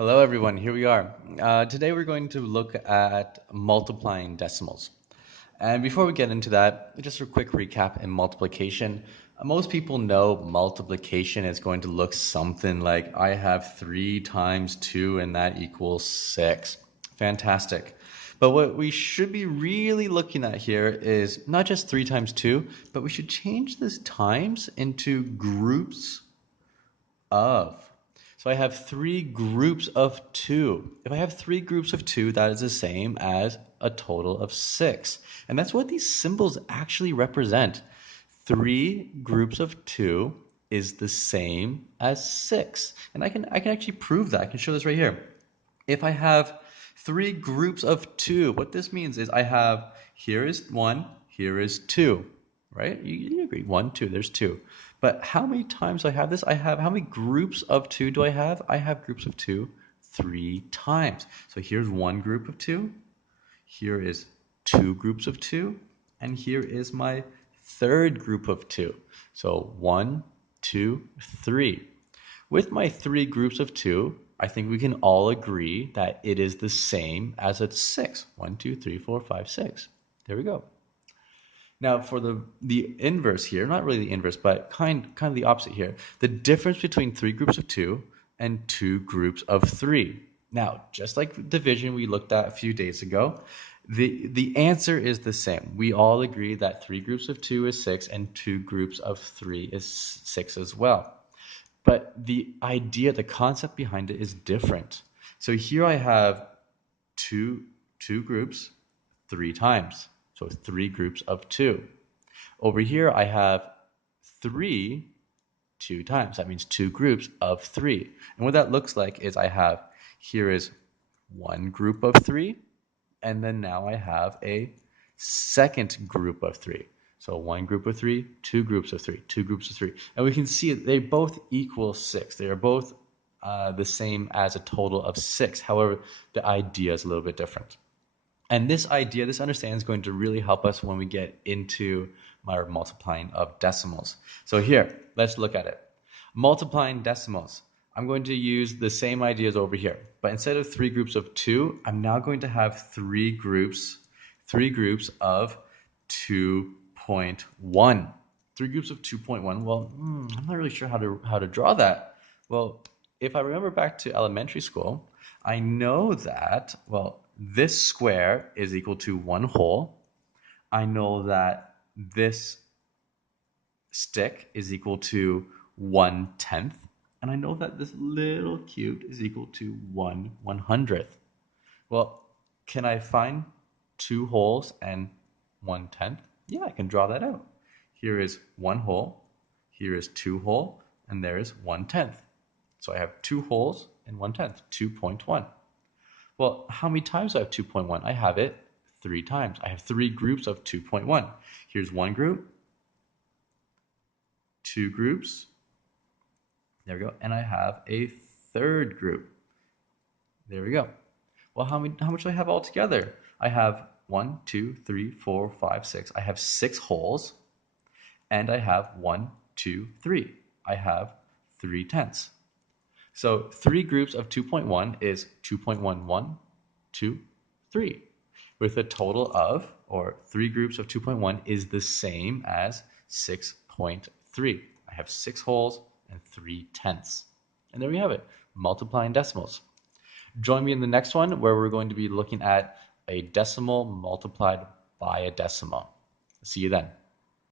Hello, everyone. Here we are. Today, we're going to look at multiplying decimals. And before we get into that, just a quick recap in multiplication. Most people know multiplication is going to look something like I have 3 times 2 and that equals 6. Fantastic. But what we should be really looking at here is not just 3 times 2, but we should change this times into groups of. So I have 3 groups of 2. If I have 3 groups of 2, that is the same as a total of 6. And that's what these symbols actually represent. 3 groups of 2 is the same as 6. And I can actually prove that. I can show this right here. If I have 3 groups of 2, what this means is I have, here is 1, here is 2, right? You agree, 1, 2, there's 2. But how many times do I have this? How many groups of 2 do I have? I have groups of 2 3 times. So here's 1 group of 2, here is 2 groups of 2, and here is my third group of 2. So 1, 2, 3. With my 3 groups of 2, I think we can all agree that it is the same as a 6. 1, 2, 3, 4, 5, 6. There we go. Now for the inverse here, not really the inverse, but kind of the opposite here. The difference between 3 groups of 2 and 2 groups of 3. Now, just like division we looked at a few days ago, the answer is the same. We all agree that 3 groups of 2 is 6 and 2 groups of 3 is 6 as well. But the idea, the concept behind it is different. So here I have two groups 3 times. So 3 groups of 2. Over here I have 3 2 times. That means 2 groups of 3. And what that looks like is I have, here is 1 group of 3, and then now I have a second group of 3. So 1 group of 3, 2 groups of 3, 2 groups of 3. And we can see they both equal 6. They are both the same as a total of 6. However, the idea is a little bit different. And this idea, this understanding is going to really help us when we get into my multiplying of decimals. So here, let's look at it. Multiplying decimals. I'm going to use the same ideas over here, but instead of 3 groups of 2, I'm now going to have 3 groups of 2.1. 3 groups of 2.1. Well, I'm not really sure how to draw that. Well, if I remember back to elementary school, I know that, well, this square is equal to 1 whole. I know that this stick is equal to 1/10. And I know that this little cube is equal to 1/100th. Well, can I find 2 wholes and 1/10? Yeah, I can draw that out. Here is 1 whole, here is 2 whole, and there is 1/10. So I have 2 wholes and 1/10, 2.1. Well, how many times do I have 2.1? I have it 3 times. I have 3 groups of 2.1. Here's 1 group, 2 groups, there we go, and I have a third group. There we go. Well, how much do I have altogether? I have 1, 2, 3, 4, 5, 6. I have 6 wholes, and I have 1, 2, 3. I have 3/10. So 3 groups of 2.1 is 2.11, 2, 3, with a total of, or 3 groups of 2.1 is the same as 6.3. I have 6 wholes and 3/10. And there we have it, multiplying decimals. Join me in the next one where we're going to be looking at a decimal multiplied by a decimal. See you then.